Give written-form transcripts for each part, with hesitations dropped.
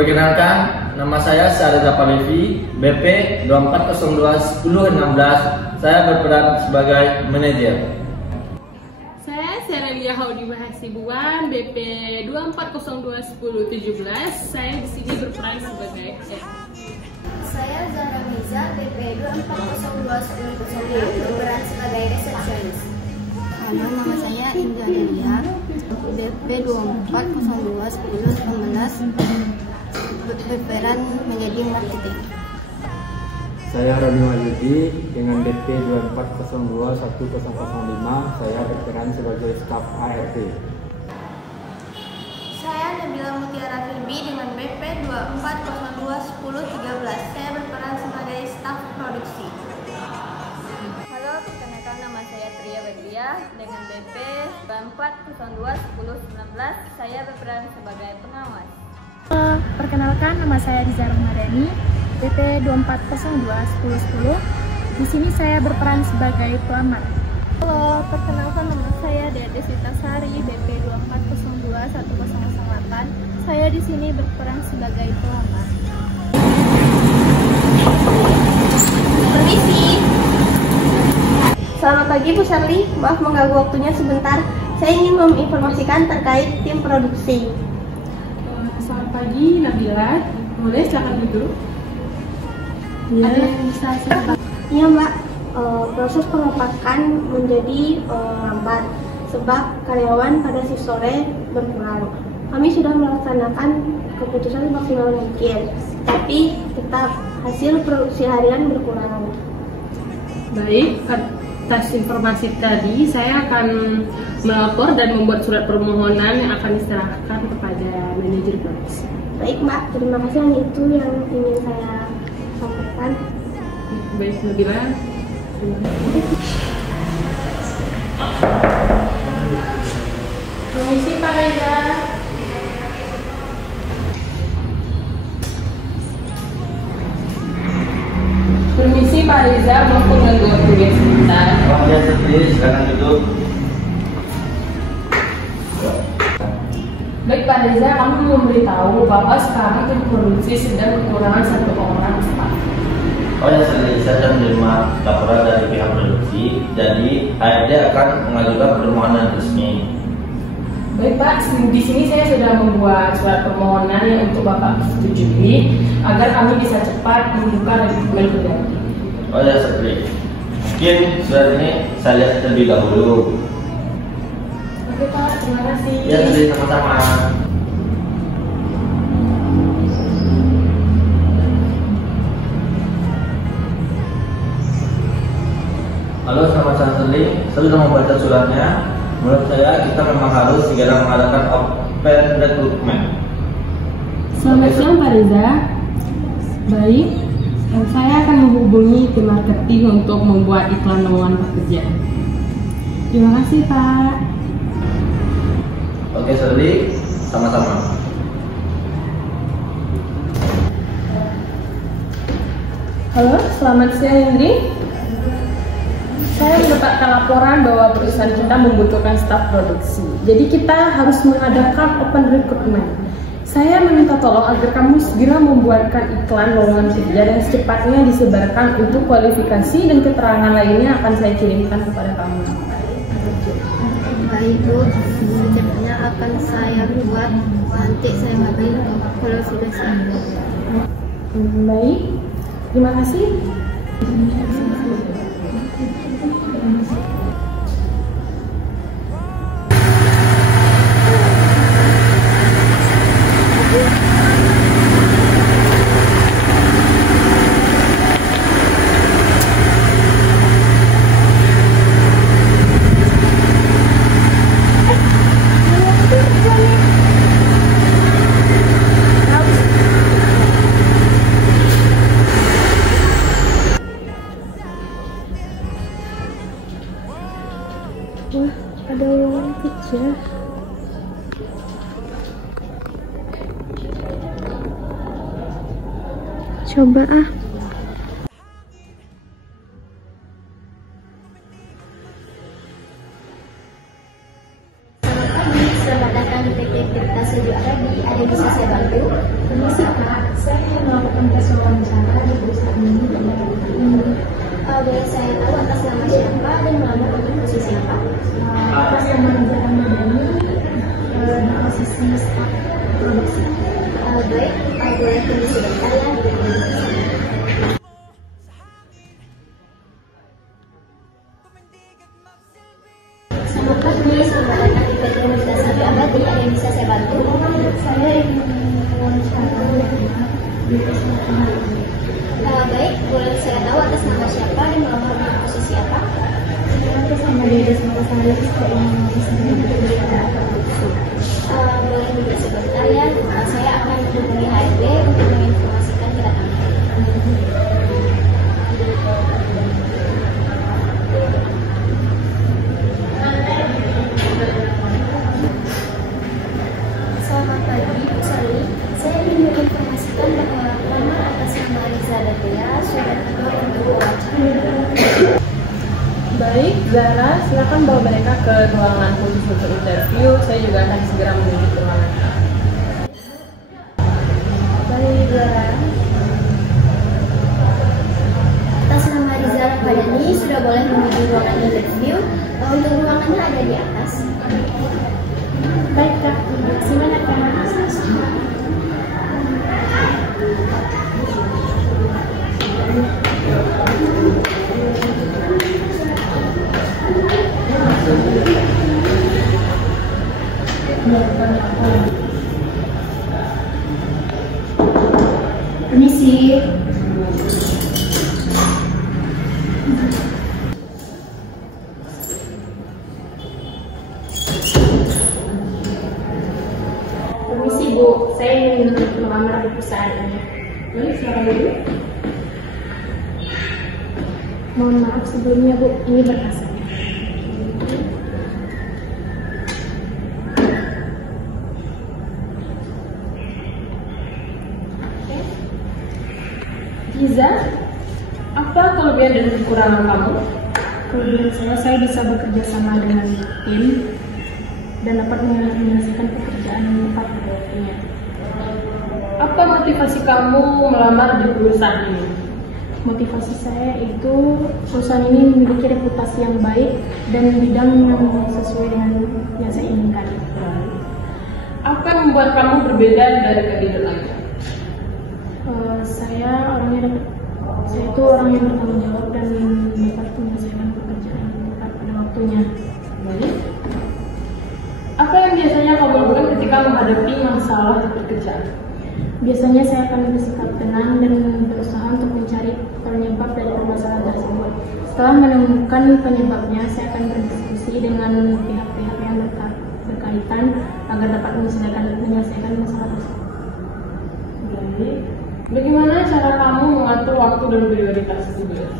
Perkenalkan, nama saya Syarida Palevi, BP 24021016. Saya berperan sebagai manajer. Saya Serelia Haudi Mahasibuan, BP 24021017. Saya di sini berperan sebagai Saya Zahra Miza, BP 24021009, berperan sebagai resepsionis. Halo, nama saya Indra Delia, BP 24021019, berperan menjadi marketing. Saya Roni Wahyudi dengan BP 24021005, saya berperan sebagai staf ART. Saya Nabila Mutiara Firbi dengan BP 24021013, saya berperan sebagai staf produksi. Halo, perkenalkan nama saya Tria Bedria dengan BP 24021019, saya berperan sebagai pengawas. Perkenalkan, nama saya Diza Rahmadani, BP 24021010. Di sini saya berperan sebagai pelamar. Halo, perkenalkan nama saya Dede Sitasari, BP 24021008. Saya di sini berperan sebagai pelamar. Permisi. Selamat pagi Bu Sharli, maaf mengganggu waktunya sebentar. Saya ingin menginformasikan terkait tim produksi. Selamat pagi Nabila, boleh silakan duduk. Ada yang bisa saya bantu? Iya Mbak, proses pengepakan menjadi lambat sebab karyawan pada shift sore berkurang. Kami sudah melaksanakan keputusan maksimal mungkin, tapi tetap hasil produksi harian berkurang. Baik, atas informasi tadi saya akan melapor dan membuat surat permohonan yang akan diserahkan kepada manajer produksi. Baik Mbak, terima kasih, hanya itu yang ingin saya sampaikan. Baik Nabila, terima kasih. Permisi Pak Reza. Permisi Pak Reza, mau mengganggu waktunya sebentar. Kalau dia sendiri, silakan duduk. Baik Pak Reza, kami mau memberitahu bahwa sekarang tim produksi sedang kekurangan 1 orang staff. Oh ya, saya sudah menerima laporan dari pihak produksi, jadi HRD akan mengajukan permohonan resmi. Baik Pak, di sini saya sudah membuat surat permohonan yang untuk Bapak setujui agar kami bisa cepat membuka rekrutmen pengganti. Oh ya, seperti mungkin surat ini saya lihat terlebih dahulu. Oke Pak, terima kasih. Ya, sendiri sama-sama. Halo, selamat siang Serli. Saya sudah membaca suratnya. Menurut saya kita memang harus segera mengadakan open recruitment. Selamat siang Pak Reza. Baik, saya akan menghubungi tim marketing untuk membuat iklan lowongan pekerjaan. Terima kasih Pak. Oke Serli, sama-sama. Halo, selamat siang Indri. Saya mendapatkan laporan bahwa perusahaan kita membutuhkan staf produksi. Jadi kita harus mengadakan open recruitment. Saya meminta tolong agar kamu segera membuatkan iklan lowongan kerja dan secepatnya disebarkan untuk kualifikasi dan keterangan lainnya akan saya kirimkan kepada kamu. Baik Bu, secepatnya akan saya buat, nanti saya bagi kalau sudah siap. Baik, terima kasih. Wah, ada lowongan kerja. Coba ah. Selamat datang di PT Tirta Sejuk Arabi. yang bisa saya bantu? Permisi Kak, saya ingin melakukan tes wawancara di perusahaan ini. Boleh saya tahu atas nama siapa dan melamar untuk posisi apa? Atas nama Zahra Madani di posisi staf produksi. Baik, boleh tunggu sebentar ya. Selamat pagi, selamat datang di PT Multisari Abadi. Ada yang bisa saya bantu? Saya ingin wawancara di perusahaan ini. Baik, boleh saya tahu atas nama siapa dan melamar untuk posisi apa? Atas nama Dede Sinta Sari, saya ingin produksi. Boleh tunggu sebentar ya. Saya akan menghubungi HRD untuk menginformasikan kedatangan. Selamat pagi, Bu Sali. Saya ingin menginformasikan bahwa lamar atas nama Riza Datia sudah tiba untuk wawancara. Baik, Zara, silakan bawa mereka ke ruangan khusus untuk interview. Saya juga akan segera menuju ke ruangan. Baik, Zara. Atas nama Riza Ramadhani sudah boleh menuju ruangan interview. Untuk ruangannya ada di atas. Baik Kak, terima kasih banyak Kak. Permisi. Permisi Bu, saya ingin melamar di perusahaan ini. Boleh silakan dulu. Mohon maaf sebelumnya Bu, ini berkas. Giza, apa kelebihan dan kekurangan kamu? Kelebihan saya bisa bekerja sama dengan tim dan dapat menyelesaikan pekerjaan yang tepat pada waktunya. Apa motivasi kamu melamar di perusahaan ini? Motivasi saya itu perusahaan ini memiliki reputasi yang baik dan bidang yang sesuai dengan yang saya inginkan. Apa yang membuat kamu berbeda dari kandidat lainnya? Saya itu orang yang bertanggung jawab dan dapat menyelesaikan pekerjaan yang tepat pada waktunya. Baik. Apa yang biasanya kamu lakukan ketika menghadapi masalah di pekerjaan? Biasanya saya akan bersikap tenang dan berusaha untuk mencari penyebab dari permasalahan tersebut. Setelah menemukan penyebabnya, saya akan berdiskusi dengan pihak-pihak yang berkaitan agar dapat menyelesaikan masalah tersebut. Baik. Bagaimana cara kamu mengatur waktu dan prioritas tugas?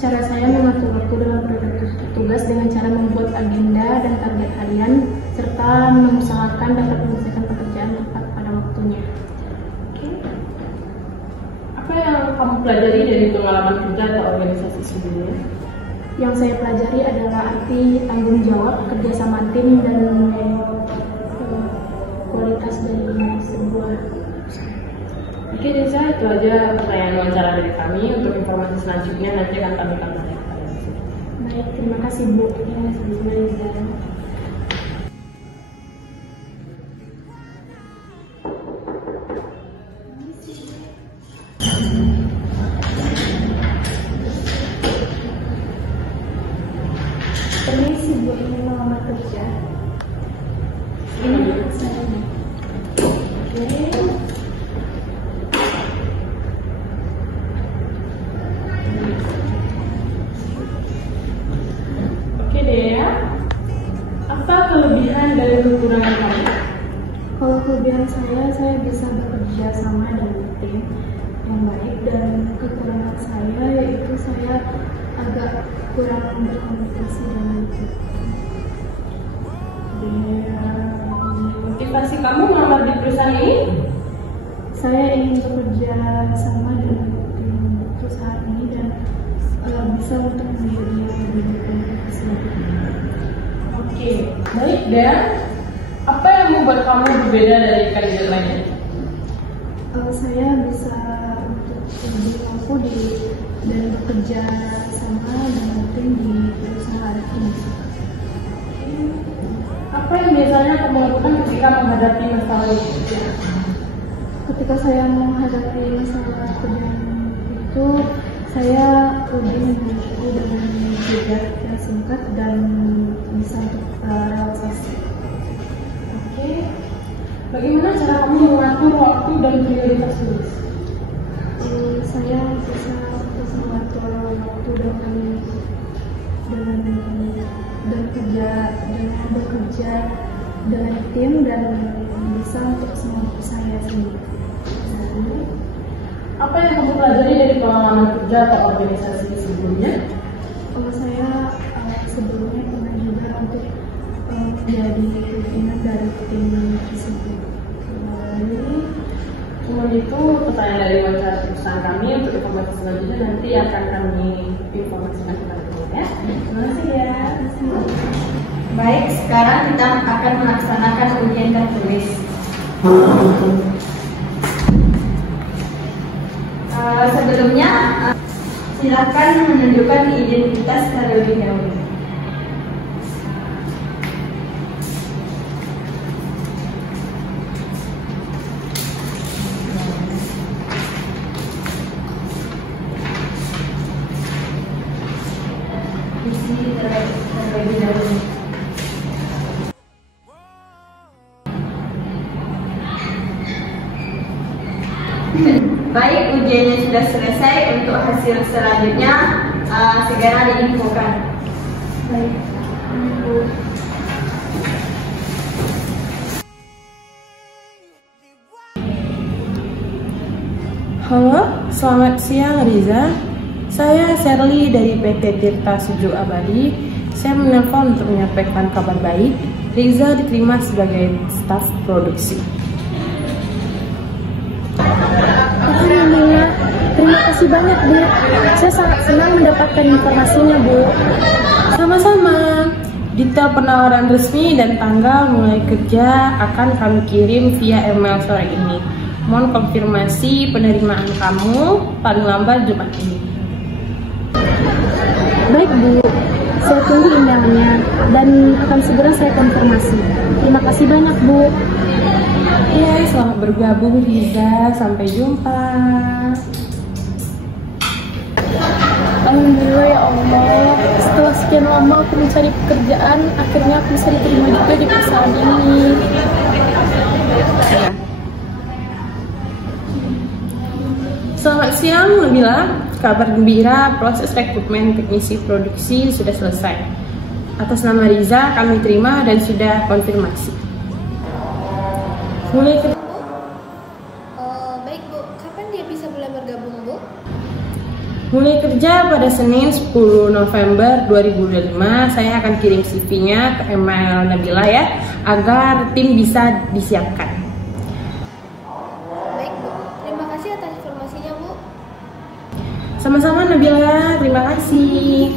Cara saya mengatur waktu dalam prioritas tugas dengan cara membuat agenda dan target harian, serta mengusahakan dapat menyelesaikan pekerjaan tepat pada waktunya. Apa yang kamu pelajari dari pengalaman kerja atau organisasi sebelumnya? Yang saya pelajari adalah arti tanggung jawab, kerjasama tim, dan kualitas dari sebuah. Oke, Deza, itu aja pertanyaan wawancara dari kami. Untuk informasi selanjutnya nanti akan kami kabarkan. Baik, terima kasih Bu. Terima kasih. Permisi Bu, ini melamar kerja. Ini saya. Oke deh ya. Apa kelebihan dan kekurangan kamu? Kalau kelebihan saya bisa bekerja sama dengan tim yang baik, dan kekurangan saya yaitu saya agak kurang berkomunikasi dengan tim. Motivasi kamu melamar di perusahaan ini? Saya ingin bekerja sama dengan tim perusahaan ini dan bisa untuk menjadi lebih berkomunikasi. Oke, baik. Dan apa yang membuat kamu berbeda dari kandidat lainnya? Saya bisa untuk lebih mampu dan bekerja sama dengan tim di perusahaan ini. Apa yang biasanya kamu lakukan ketika menghadapi masalah itu? Ketika saya menghadapi masalah kerjaan itu, saya lebih memiliki dengan jeda yang singkat dan bisa untuk relaksasi. Oke. Bagaimana cara kamu mengatur waktu dan prioritas tulis? Saya bisa mengatur waktu dengan bekerja dengan tim dan bisa untuk semampu saya sendiri. Apa yang kamu pelajari dari pengalaman kerja atau organisasi sebelumnya? Saya sebelumnya pernah juga untuk menjadi pimpinan dari tim tersebut. Kemudian itu pertanyaan dari wawancara perusahaan kami untuk informasi selanjutnya nanti akan kami informasikan kepada kamu ya. Terima kasih ya. Baik, sekarang kita akan melaksanakan ujian tertulis. Sebelumnya, silakan menunjukkan identitas terlebih dahulu. Terlebih dahulu. Baik, ujiannya sudah selesai. Untuk hasil selanjutnya segera diinfokan. Baik. Halo, selamat siang Riza. Saya Sherly dari PT Tirta Suju Abadi. Saya menelpon untuk menyampaikan kabar baik. Riza diterima sebagai staf produksi. Alhamdulillah, terima kasih banyak Bu. Saya sangat senang mendapatkan informasinya Bu. Sama-sama. Detail penawaran resmi dan tanggal mulai kerja akan kami kirim via email sore ini. Mohon konfirmasi penerimaan kamu paling lambat Jumat ini. Baik Bu, saya tunggu undangannya dan akan segera saya konfirmasi. Terima kasih banyak Bu. Ya, selamat bergabung Riza. Sampai jumpa. Alhamdulillah ya Allah, setelah sekian lama aku mencari pekerjaan, akhirnya aku bisa diterima juga di perusahaan ini. Selamat siang Nabila. Kabar gembira, proses rekrutmen teknisi produksi sudah selesai. Atas nama Riza kami terima dan sudah konfirmasi. Mulai kerja. Baik Bu, kapan dia bisa mulai bergabung Bu? Mulai kerja pada Senin 10 November 2025. Saya akan kirim CV-nya ke email Nabila ya, agar tim bisa disiapkan. Baik Bu, terima kasih atas informasinya Bu. Sama-sama Nabila, terima kasih.